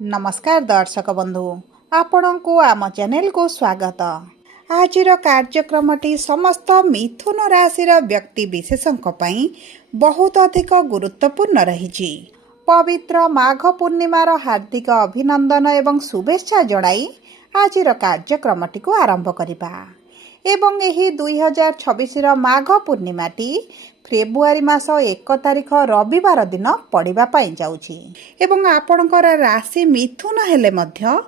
नमस्कार दर्शक बंधु आपण को आम चैनल को स्वागत। आजिर कार्यक्रमटी समस्त मिथुन राशि व्यक्ति विशेषों बहुत अधिक गुरुत्वपूर्ण रही। पवित्र माघ पूर्णिमार हार्दिक अभिनंदन एवं शुभेच्छा जणाई आजिर कार्यक्रमटी को आरंभ करिबा। एवं यही 2026 माघ पूर्णिमाटी फेब्रुआरी मास 1 तारिख रविवार दिन पड़िबा पाई जाउछि। एवं आपणकर राशि मिथुन हेले मध्य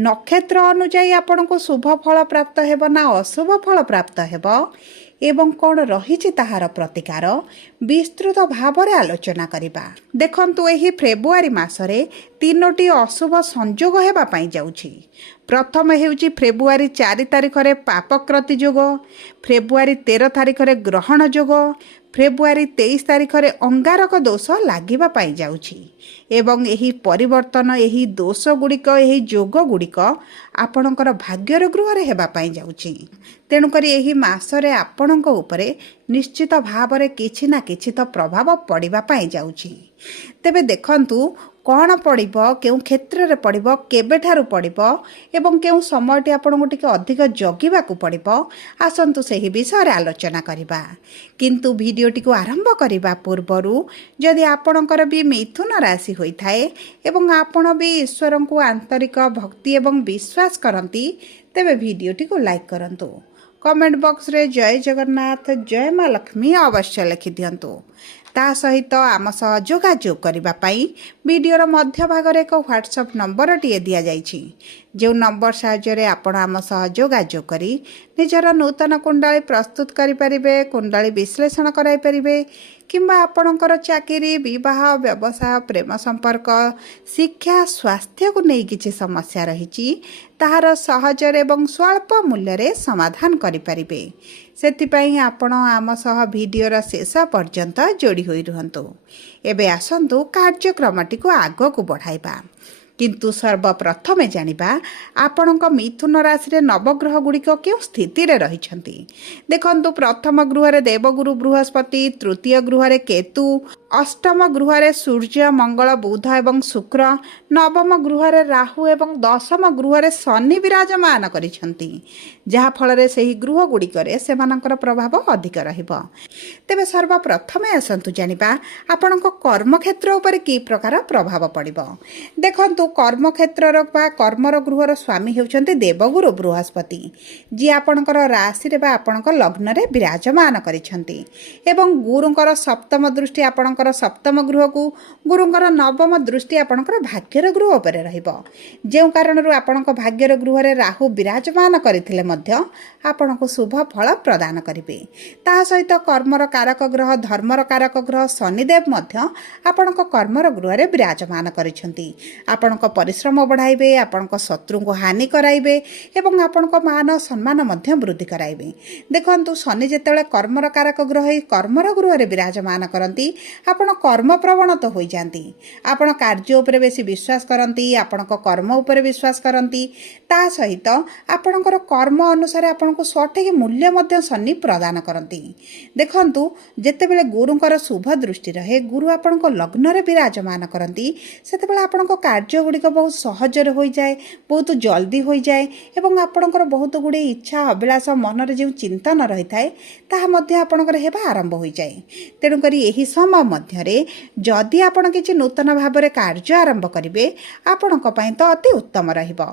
नक्षत्र अनुଯାୟୀ आपनको शुभ फल प्राप्त हेब ना अशुभ फल प्राप्त हेब एवं कौन रही ताहार प्रतिकार विस्तृत भाव में आलोचना करिबा। देखंतु एही फेब्रुआरी मासरे 3टी अशुभ संयोग हेबा पाई जाउछि। प्रथम हेउछि फेब्रुआरी 4 तारिख रे पापक्रति योग, फेब्रुआरी 13 तारिख रे ग्रहण योग, फेब्रुआरी 23 तारिख रे अंगारक दोष लागिबा पाई जाउछि। एवं एही परिवर्तन एही दोष गुड़िक एही योग गुड़िक आपणकर भाग्यर गृह रे हेबा पाई जाउछि। तेणुकरी एही मासरे आपणक उपरे निश्चित भाव रे किछि ना किछि तो प्रभाव पड़िबा पाई जाउछि। तेबे देखंतु कौन पड़िब, केउ क्षेत्र रे पड़िब, केबेठारु पड़िब एवं केउ समयटी आपनको टिके अधिक जगिबाकू पड़िब, आसंतु सेही विषय रे आलोचना करिबा। किंतु भिडियोटी को आरंभ करिबा पूर्वरु जदि आपणकर भी मिथुन राशि होई थाए एवं आपण भी ईश्वर को आंतरिक भक्ति एवं विश्वास करंती तेबे भिडियोटी को लाइक करंतु। कमेंट बॉक्स रे जय जगन्नाथ जय माँ लक्ष्मी अवश्य लिखि दियंतु। ता सहित आम सह जोगाजोग करबा पई वीडियोर मध्य भाग रे एक व्हाट्सएप नंबर टिए दिया जाइछि। जो नंबर साहाय्य आपण आम सह जोगाजोग करी निजर नूतन कुंडली प्रस्तुत करि परिबे, कुंडली विश्लेषण कराई परिबे किंबा आपणकर चाकरी, विवाह, व्यवसाय, प्रेम संपर्क, शिक्षा, स्वास्थ्य को नहीं किछि समस्या रही ताहार सहज एवं स्वल्प मूल्य रे समाधान करि परिबे। सेतिपई आपण आम सह वीडियोर शेष पर्यंत जोड़ी होई रुहंतु। एबे आसंतु कार्यक्रमटी को आगो को बढ़ाइबा। किंतु सर्वप्रथमे जानिबा आपणक मिथुन राशि रे नवग्रह गुड़िक क्यों स्थिति रे रहिछंती। देखंतु प्रथम गृह रे देवगुरु बृहस्पति, तृतीय गृह रे केतु, अष्टम गृह रे सूर्य, मंगल, बुध एवं शुक्र, नवम गृह रे राहु एवं दशम गृह रे शनि विराजमान करिछंती, जहा फल रे सेही गृह गुड़िक रे सेमानकर प्रभाव अधिक रहिबो। तेबे सर्वप्रथमे आसंतु जानिबा आपणक कर्म क्षेत्र उपर की प्रकार प्रभाव पड़िबो। देखंतु कर्म क्षेत्र बा कर्मर गृहर स्वामी हेउछंती देवगुरु बृहस्पति, जी आपणकर राशि रे बा आपणकर लग्न रे विराजमान करिछंती एवं गुरुंकर सप्तम दृष्टि आपणकर सप्तम गृह को, गुरुंकर नवम दृष्टि आपणकर भाग्यर गृह उपर रहिबो। जे कारणरू आपणक भाग्यर गृह रे राहु विराजमान करिथिले मध्य आपणको शुभ फल प्रदान करिवे। ता सहित कर्मर कारक ग्रह, धर्मर कारक ग्रह शनिदेव मध्य आपणक कर्मर गृह रे विराजमान करिछंती। आपणक परिश्रम बढ़ाइबे, आपणक शत्रु को हानि कराइबे एवं आपणक मान सम्मान मध्य वृद्धि कराइबे। देखंतु शनि जेतेबेले कर्मर कारक ग्रह कर्मर गृह रे विराजमान करंती आपण कर्म प्रवण तो होई जांती। आपण कार्य उपरे बेसी विश्वास करंती, आपणक कर्म उपरे विश्वास करंती। ता सहित आपणकर कर्म अनुसार आपणको सठिक मूल्य मध्य शनि प्रदान करंती। देखंतु जेतेबेले गुरुंकर शुभ दृष्टि रहे, गुरु आपणको लग्न रे विराजमान करंती, सेतेबेले आपणको कार्य गुड़िक बहुत सहजरे हो जाए, बहुत जल्दी हो जाए एवं आपणकर बहुत गुड़े इच्छा अभिलाष मन रे जो चिंतन रही थाए ताहा मध्य आपणकर हेबा आरंभ हो जाए। तेणुकरी एही समय मध्यरे जदि आपण किछि नूतन भाव रे कार्य आरंभ करिवे आपणक पई तो अति उत्तम रहिबो।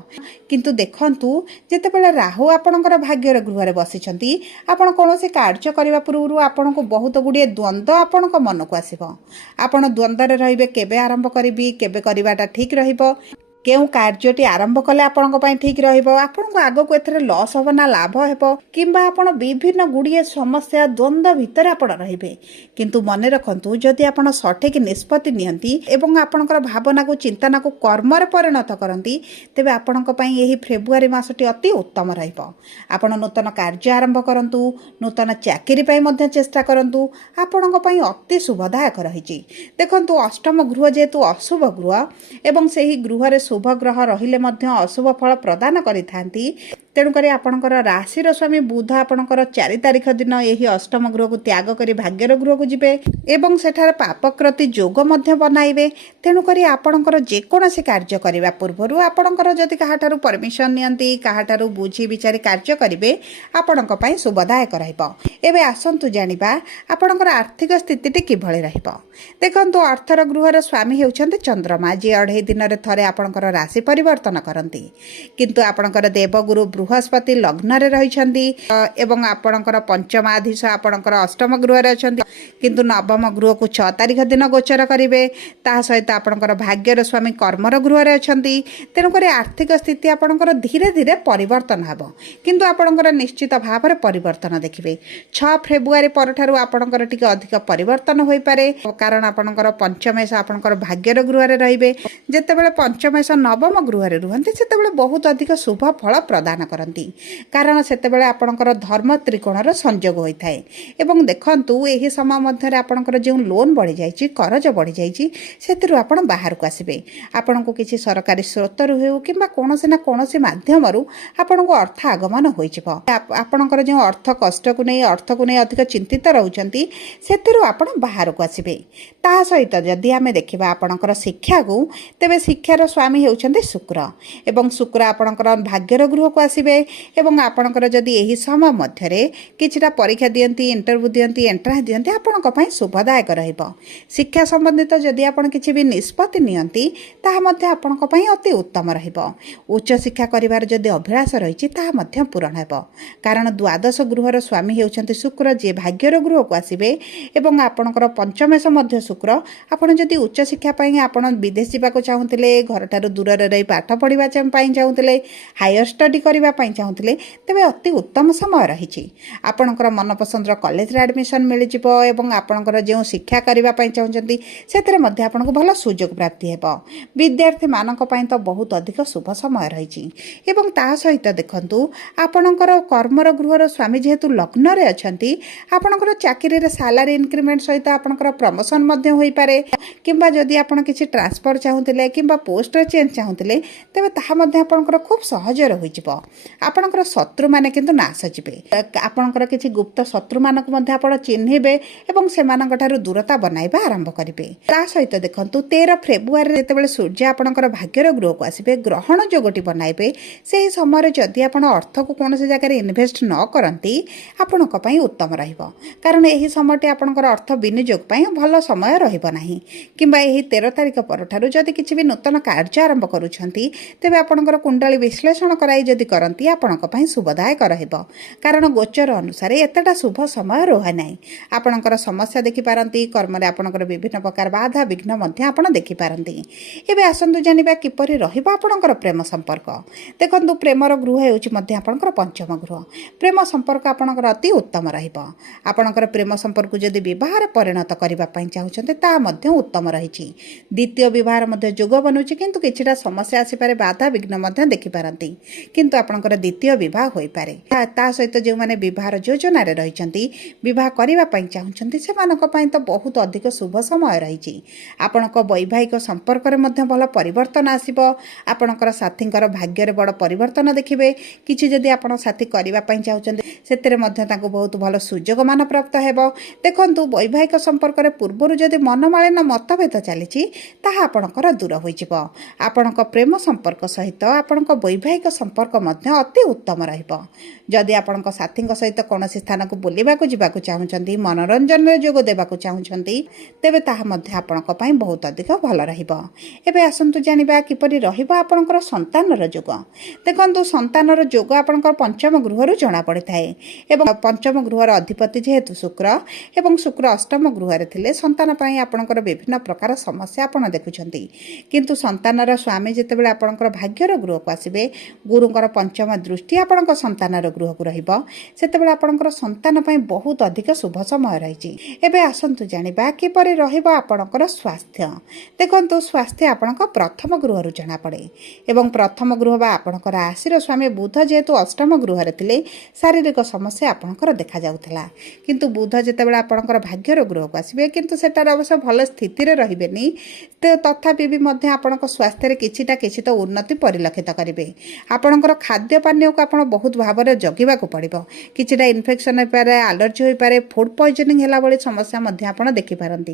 किंतु देखंतु जेतेबेले राहु आपणकर भाग्यर गृह रे बसिछंती, आपण कोनोसी कार्य करिवा पूर्वरु आपणको बहुत गुड़े द्वंद्व आपणक मन को आसीबो। आपण द्वंद्व रे रहिबे, केबे आरंभ करिबी, केबे करिवाटा ठीक रहिबो, केउ कार्यटी आरंभ कले आपणक पई ठीक रहिबो, आपणको आगो को एथरे लॉस होबो ना लाभ हेबो, किंबा आपण विभिन्न गुड़िए समस्या द्वंद्व भितर आपण रहिबे। किंतु मने रखंतु जदि आपण सठिक निष्पत्ति नियंती एवं आपणकर भावना को चिंतना को कर्म रे परिणत करंती तेबे आपणक पई एही फेब्रुआरी मासटी अति उत्तम रहिबो। आपण नूतन कार्य आरंभ करंतु, नूतन चाकरी पई मध्ये चेष्टा करंतु, आपणक पई अति शुभदायक रहिछि। देखंतु अष्टम गृह जेतु अशुभ गृह एवं सेही गृह रे शुभ ग्रह रहिले मध्य अशुभ फल प्रदान करिथांती, ତେଣୁକରି ଆପଣଙ୍କର ରାଶିର ସ୍ୱାମୀ ବୁଧ ଆପଣଙ୍କର 4 ତାରିଖ ଦିନ ଏହି ଅଷ୍ଟମ ଗୃହକୁ ତ୍ୟାଗ କରି ଭାଗ୍ୟର ଗୃହକୁ ଯିବେ ଏବଂ ସେଠାରେ ପାପକ୍ରତି ଯୋଗ ମଧ୍ୟ ବନାଇବେ। ତେଣୁକରି ଆପଣଙ୍କର ଯେକୌଣସି କାର୍ଯ୍ୟ କରିବା ପୂର୍ବରୁ ଆପଣଙ୍କର ଯଦି କାହାଠାରୁ ପରମିଶନ ନିଅନ୍ତି, କାହାଠାରୁ ବୁଝି ବିଚାରି କାର୍ଯ୍ୟ କରିବେ, ଆପଣଙ୍କ ପାଇଁ ଶୁଭଦାୟକ ରହିବ। ଏବେ ଆସନ୍ତୁ ଜାଣିବା ଆପଣଙ୍କର ଆର୍ଥିକ ସ୍ଥିତିଟି କିଭଳି ରହିବ। ଦେଖନ୍ତୁ, ଅର୍ଥର ଗୃହର ସ୍ୱାମୀ ହେଉଛନ୍ତି ଚନ୍ଦ୍ରମା, ଯିଏ 2.5 ଦିନରେ ଥରେ ଆପଣଙ୍କର ରାଶି ପରିବର୍ତ୍ତନ କରନ୍ତି। କିନ୍ତୁ ଆପଣଙ୍କର ଦେବଗୁରୁ ବୃହସ୍ପତି ଲଗ୍ନରେ ରହିଛନ୍ତି ଏବଂ ଆପଣଙ୍କର ପଞ୍ଚମାଧୀଶ ଆପଣଙ୍କର ଅଷ୍ଟମ ଗୃହରେ ଅଛନ୍ତି। କିନ୍ତୁ ନବମ ଗୃହକୁ 6 ତାରିଖ ଦିନ ଗୋଚର କରିବେ। ତାହା ସହିତ ଆପଣଙ୍କର ଭାଗ୍ୟର ସ୍ୱାମୀ କର୍ମର ଗୃହରେ ଅଛନ୍ତି। ତେଣୁକରି ଆର୍ଥିକ ସ୍ଥିତି ଆପଣଙ୍କର ଧୀରେ ଧୀରେ ପରିବର୍ତ୍ତନ ହେବ, କିନ୍ତୁ ଆପଣଙ୍କର ନିଶ୍ଚିତ ଭାବରେ ପରିବର୍ତ୍ତନ ଦେଖିବେ। 6 ଫେବୃଆରୀ ପରଠାରୁ ଆପଣଙ୍କର ଟିକେ ଅଧିକ ପରିବର୍ତ୍ତନ ହୋଇପାରେ, କାରଣ ଆପଣଙ୍କର ପଞ୍ଚମେଷ ଆପଣଙ୍କର ଭାଗ୍ୟର ଗୃହରେ ରହିବେ। ଯେତେବେଳେ ପଞ୍ଚମେଷ ନବମ ଗୃହରେ ରୁହନ୍ତି, ସେତେବେଳେ ବହୁତ ଅଧିକ ଶୁଭ ଫଳ ପ୍ରଦାନ କରନ୍ତି, କାରଣ ସେତେବେଳେ ଆପଣଙ୍କର ଧର୍ମ ତ୍ରିକୋଣର ସଂଯୋଗ ହୋଇଥାଏ। ଏବଂ ଦେଖନ୍ତୁ, ଏହି ସମୟ ମଧ୍ୟରେ ଆପଣଙ୍କର ଯେଉଁ ଲୋନ୍ ବଢ଼ିଯାଇଛି, କରଜ ବଢ଼ିଯାଇଛି, ସେଥିରୁ ଆପଣ ବାହାରକୁ ଆସିବେ। ଆପଣଙ୍କୁ କିଛି ସରକାରୀ ସ୍ରୋତରୁ ହେଉ କିମ୍ବା କୌଣସି ନା କୌଣସି ମାଧ୍ୟମରୁ ଆପଣଙ୍କୁ ଅର୍ଥ ଆଗମନ ହୋଇଯିବ। ଆପଣଙ୍କର ଯେଉଁ ଅର୍ଥ କଷ୍ଟକୁ ନେଇ ଅଧିକ ଚିନ୍ତିତ ରହୁଛନ୍ତି, ସେଥିରୁ ଆପଣ ବାହାରକୁ ଆସିବେ। ତାହା ସହିତ ଯଦି ଆମେ ଦେଖିବା ଆପଣଙ୍କର ଶିକ୍ଷାକୁ, ତେବେ ଶିକ୍ଷାର ସ୍ୱାମୀ ହେଉଛନ୍ତି ଶୁକ୍ର ଏବଂ ଶୁକ୍ର ଆପଣଙ୍କର ଭାଗ୍ୟର ଗୃହକୁ ଆସିବେ। ଏବଂ ଆପଣଙ୍କର ଯଦି ଏହି ସମୟ ମଧ୍ୟରେ କିଛିଟା ପରୀକ୍ଷା ଦିଅନ୍ତି, ଇଣ୍ଟରଭ୍ୟୁ ଦିଅନ୍ତି, ଏଣ୍ଟ୍ରାନ୍ସ ଦିଅନ୍ତି, ଆପଣଙ୍କ ପାଇଁ ଶୁଭଦାୟକ ରହିବ। ଶିକ୍ଷା ସମ୍ବନ୍ଧିତ ଯଦି ଆପଣ କିଛି ବି ନିଷ୍ପତ୍ତି ନିଅନ୍ତି, ତାହା ମଧ୍ୟ ଆପଣଙ୍କ ପାଇଁ ଅତି ଉତ୍ତମ ରହିବ। ଉଚ୍ଚଶିକ୍ଷା କରିବାର ଯଦି ଅଭିଳାଷ ରହିଛି, ତାହା ମଧ୍ୟ ପୂରଣ ହେବ, କାରଣ ଦ୍ୱାଦଶ ଗୃହର ସ୍ୱାମୀ ହେଉଛନ୍ତି ଶୁକ୍ର, ଯିଏ ଭାଗ୍ୟର ଗୃହକୁ ଆସିବେ। ଏବଂ ଆପଣଙ୍କର ପଞ୍ଚମେଷ ମଧ୍ୟ ଶୁକ୍ର। ଆପଣ ଯଦି ଉଚ୍ଚଶିକ୍ଷା ପାଇଁ ଆପଣ ବିଦେଶ ଯିବାକୁ ଚାହୁଁଥିଲେ, ଘରଠାରୁ ଦୂରରେ ରହି ପାଠ ପଢ଼ିବା ପାଇଁ ଚାହୁଁଥିଲେ, ହାୟର ଷ୍ଟଡି କରିବା ପାଇଁ ଚାହୁଁଥିଲେ, ତେବେ ଅତି ଉତ୍ତମ ସମୟ ରହିଛି। ଆପଣଙ୍କର ମନପସନ୍ଦର କଲେଜରେ ଆଡ଼ମିସନ୍ ମିଳିଯିବ ଏବଂ ଆପଣଙ୍କର ଯେଉଁ ଶିକ୍ଷା କରିବା ପାଇଁ ଚାହୁଁଛନ୍ତି, ସେଥିରେ ମଧ୍ୟ ଆପଣଙ୍କୁ ଭଲ ସୁଯୋଗ ପ୍ରାପ୍ତି ହେବ। ବିଦ୍ୟାର୍ଥୀମାନଙ୍କ ପାଇଁ ତ ବହୁତ ଅଧିକ ଶୁଭ ସମୟ ରହିଛି। ଏବଂ ତାହା ସହିତ ଦେଖନ୍ତୁ, ଆପଣଙ୍କର କର୍ମର ଗୃହର ସ୍ୱାମୀ ଯେହେତୁ ଲଗ୍ନରେ ଅଛନ୍ତି, ଆପଣଙ୍କର ଚାକିରିରେ ସାଲାରୀ ଇନକ୍ରିମେଣ୍ଟ ସହିତ ଆପଣଙ୍କର ପ୍ରମୋସନ୍ ମଧ୍ୟ ହୋଇପାରେ। କିମ୍ବା ଯଦି ଆପଣ କିଛି ଟ୍ରାନ୍ସଫର ଚାହୁଁଥିଲେ କିମ୍ବା ପୋଷ୍ଟର ଚେଞ୍ଜ ଚାହୁଁଥିଲେ, ତେବେ ତାହା ମଧ୍ୟ ଆପଣଙ୍କର ଖୁବ୍ ସହଜରେ ହୋଇଯିବ। ଆପଣଙ୍କର ଶତ୍ରୁମାନେ କିନ୍ତୁ ନାଶ ଯିବେ। ଆପଣଙ୍କର କିଛି ଗୁପ୍ତ ଶତ୍ରୁମାନଙ୍କୁ ମଧ୍ୟ ଆପଣ ଚିହ୍ନିବେ ଏବଂ ସେମାନଙ୍କ ଠାରୁ ଦୂରତା ବନାଇବା ଆରମ୍ଭ କରିବେ। ତା ସହିତ ଦେଖନ୍ତୁ, 13 ଫେବୃଆରୀରେ ଯେତେବେଳେ ସୂର୍ଯ୍ୟ ଆପଣଙ୍କର ଭାଗ୍ୟର ଗୃହକୁ ଆସିବେ, ଗ୍ରହଣ ଯୋଗଟି ବନାଇବେ। ସେହି ସମୟରେ ଯଦି ଆପଣ ଅର୍ଥକୁ କୌଣସି ଜାଗାରେ ଇନଭେଷ୍ଟ ନ କରନ୍ତି, ଆପଣଙ୍କ ପାଇଁ ଉତ୍ତମ ରହିବ, କାରଣ ଏହି ସମୟଟି ଆପଣଙ୍କର ଅର୍ଥ ବିନିଯୋଗ ପାଇଁ ଭଲ ସମୟ ରହିବ ନାହିଁ। କିମ୍ବା ଏହି 13 ତାରିଖ ପରଠାରୁ ଯଦି କିଛି ବି ନୂତନ କାର୍ଯ୍ୟ ଆରମ୍ଭ କରୁଛନ୍ତି, ତେବେ ଆପଣଙ୍କର କୁଣ୍ଡଳୀ ବିଶ୍ଳେଷଣ କରାଇ ଯଦି କରନ୍ତି, ଆପଣଙ୍କ ପାଇଁ ଶୁଭଦାୟକ ରହିବ, କାରଣ ଗୋଚର ଅନୁସାରେ ଏତେଟା ଶୁଭ ସମୟ ରୁହେ ନାହିଁ। ଆପଣଙ୍କର ସମସ୍ୟା ଦେଖିପାରନ୍ତି, କର୍ମରେ ଆପଣଙ୍କର ବିଭିନ୍ନ ପ୍ରକାର ବାଧା ବିଘ୍ନ ମଧ୍ୟ ଆପଣ ଦେଖିପାରନ୍ତି। ଏବେ ଆସନ୍ତୁ ଜାଣିବା କିପରି ରହିବ ଆପଣଙ୍କର ପ୍ରେମ ସମ୍ପର୍କ। ଦେଖନ୍ତୁ, ପ୍ରେମର ଗୃହ ହେଉଛି ମଧ୍ୟ ଆପଣଙ୍କର ପଞ୍ଚମ ଗୃହ। ପ୍ରେମ ସମ୍ପର୍କ ଆପଣଙ୍କର ଅତି ଉତ୍ତମ ରହିବ। ଆପଣଙ୍କର ପ୍ରେମ ସମ୍ପର୍କକୁ ଯଦି ବିବାହରେ ପରିଣତ କରିବା ପାଇଁ ଚାହୁଁଛନ୍ତି, ତାହା ମଧ୍ୟ ଉତ୍ତମ ରହିଛି। ଦ୍ୱିତୀୟ ବିବାହର ମଧ୍ୟ ଯୋଗ ବନୁଛି, କିନ୍ତୁ କିଛିଟା ସମସ୍ୟା ଆସିପାରେ, ବାଧା ବିଘ୍ନ ମଧ୍ୟ ଦେଖିପାରନ୍ତି, କିନ୍ତୁ ଆପଣଙ୍କର ଦ୍ୱିତୀୟ ବିବାହ ହୋଇପାରେ। ତା ସହିତ ଯେଉଁମାନେ ବିବାହର ଯୋଜନାରେ ରହିଛନ୍ତି, ବିବାହ କରିବା ପାଇଁ ଚାହୁଁଛନ୍ତି, ସେମାନଙ୍କ ପାଇଁ ତ ବହୁତ ଅଧିକ ଶୁଭ ସମୟ ରହିଛି। ଆପଣଙ୍କ ବୈବାହିକ ସମ୍ପର୍କରେ ମଧ୍ୟ ଭଲ ପରିବର୍ତ୍ତନ ଆସିବ। ଆପଣଙ୍କର ସାଥୀଙ୍କର ଭାଗ୍ୟରେ ବଡ଼ ପରିବର୍ତ୍ତନ ଦେଖିବେ। କିଛି ଯଦି ଆପଣ ସାଥୀ କରିବା ପାଇଁ ଚାହୁଁଛନ୍ତି, ସେଥିରେ ମଧ୍ୟ ତାଙ୍କୁ ବହୁତ ଭଲ ସୁଯୋଗମାନ ପ୍ରାପ୍ତ ହେବ। ଦେଖନ୍ତୁ, ବୈବାହିକ ସମ୍ପର୍କରେ ପୂର୍ବରୁ ଯଦି ମନମାଳିନ୍ୟ ମତଭେଦ ଚାଲିଛି, ତାହା ଆପଣଙ୍କର ଦୂର ହୋଇଯିବ। ଆପଣଙ୍କ ପ୍ରେମ ସମ୍ପର୍କ ସହିତ ଆପଣଙ୍କ ବୈବାହିକ ସମ୍ପର୍କ ମଧ୍ୟ ଅତି ଉତ୍ତମ ରହିବ। ଯଦି ଆପଣଙ୍କ ସାଥୀଙ୍କ ସହିତ କୌଣସି ସ୍ଥାନକୁ ବୁଲିବାକୁ ଯିବାକୁ ଚାହୁଁଛନ୍ତି, ମନୋରଞ୍ଜନରେ ଯୋଗ ଦେବାକୁ ଚାହୁଁଛନ୍ତି, ତେବେ ତାହା ମଧ୍ୟ ଆପଣଙ୍କ ପାଇଁ ବହୁତ ଅଧିକ ଭଲ ରହିବ। ଏବେ ଆସନ୍ତୁ ଜାଣିବା କିପରି ରହିବ ଆପଣଙ୍କର ସନ୍ତାନର ଯୋଗ। ଦେଖନ୍ତୁ, ସନ୍ତାନର ଯୋଗ ଆପଣଙ୍କର ପଞ୍ଚମ ଗୃହରୁ ଜଣାପଡ଼ିଥାଏ ଏବଂ ପଞ୍ଚମ ଗୃହର ଅଧିପତି ଯେହେତୁ ଶୁକ୍ର ଏବଂ ଶୁକ୍ର ଅଷ୍ଟମ ଗୃହରେ ଥିଲେ, ସନ୍ତାନ ପାଇଁ ଆପଣଙ୍କର ବିଭିନ୍ନ ପ୍ରକାର ସମସ୍ୟା ଆପଣ ଦେଖୁଛନ୍ତି। କିନ୍ତୁ ସନ୍ତାନର ସ୍ୱାମୀ ଯେତେବେଳେ ଆପଣଙ୍କର ଭାଗ୍ୟର ଗୃହକୁ ଆସିବେ, ଗୁରୁଙ୍କର ପଞ୍ଚମ ଦୃଷ୍ଟି ଆପଣଙ୍କ ସନ୍ତାନର ଗୃହକୁ ରହିବ, ସେତେବେଳେ ଆପଣଙ୍କର ସନ୍ତାନ ପାଇଁ ବହୁତ ଅଧିକ ଶୁଭ ସମୟ ରହିଛି। ଏବେ ଆସନ୍ତୁ ଜାଣିବା କିପରି ରହିବ ଆପଣଙ୍କର ସ୍ୱାସ୍ଥ୍ୟ। ଦେଖନ୍ତୁ, ସ୍ୱାସ୍ଥ୍ୟ ଆପଣଙ୍କ ପ୍ରଥମ ଗୃହରୁ ଜଣାପଡ଼େ ଏବଂ ପ୍ରଥମ ଗୃହ ବା ଆପଣଙ୍କ ରାଶିର ସ୍ୱାମୀ ବୁଧ ଯେହେତୁ ଅଷ୍ଟମ ଗୃହରେ ଥିଲେ, ଶାରୀରିକ ସମସ୍ୟା ଆପଣଙ୍କର ଦେଖାଯାଉଥିଲା। କିନ୍ତୁ ବୁଧ ଯେତେବେଳେ ଆପଣଙ୍କର ଭାଗ୍ୟର ଗୃହକୁ ଆସିବେ, କିନ୍ତୁ ସେଠାରେ ଅବଶ୍ୟ ଭଲ ସ୍ଥିତିରେ ରହିବେନି, ତଥାପି ବି ମଧ୍ୟ ଆପଣଙ୍କ ସ୍ୱାସ୍ଥ୍ୟରେ କିଛି ତ ଉନ୍ନତି ପରିଲକ୍ଷିତ କରିବେ। ଆପଣଙ୍କର खाद्य पानीय को आपण बहुत भाव में जगिबा को पड़िबो। किछिटा इन्फेक्शन होइपारे, एलर्जी होइपारे, फूड पॉइजनिंग होला भली समस्या मध्ये आपण देखि पारंती।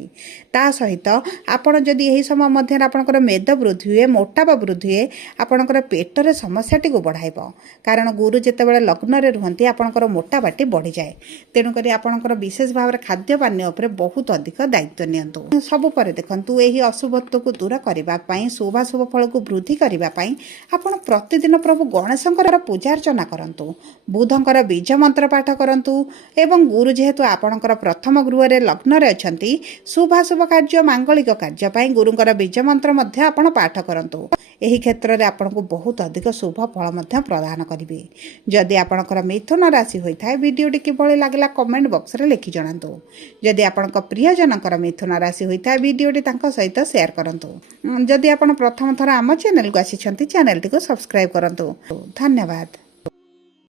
ता सहित आपण जदि एही समय मध्ये आपणकर मेद वृद्धि हुए, मोटापा वृद्धि हुए, आपणकर पेटर समस्याटी को बढ़ाइबो। कारण गुरु जेतेबेले लग्न रे रुहंती आपणकर मोटापाटी बढ़ी जाए। तेणुकरी आपणकर विशेष भाव में खाद्य पानीय उपर बहुत अधिक दायित्व नियंतु। सब पर देखंतु एही अशुभत्व को दूर करबा पई, शुभाशुभ फल को वृद्धि करबा पई आपण प्रतिदिन प्रभु गणेशंकर पूजा अर्चना करंतु, बुधंकर बीज मंत्र पाठ करंतु एवं गुरु जेहेतु आपणकर प्रथम गृह रे लग्न रे अछंती, शुभाशुभ कार्य मांगलिक कार्य पई गुरुंकर बीज मंत्र मध्ये आपण पाठ करंतु। एही क्षेत्र रे आपनको बहुत अधिक शुभ फल मध्ये प्रदान करिवे। जदि आपणकर मिथुन राशि होइथाय, वीडियोटी किभଳି लागला कमेंट बॉक्स रे लिखि जणांतु। जदि आपणक प्रियजनकर मिथुन राशि होइथाय, वीडियोटी तांको सहित शेयर करंतु। जदि आपण प्रथम थर आम चैनल को आसी छंती, चैनल टी को सब्सक्राइब करंतु। धन्यवाद।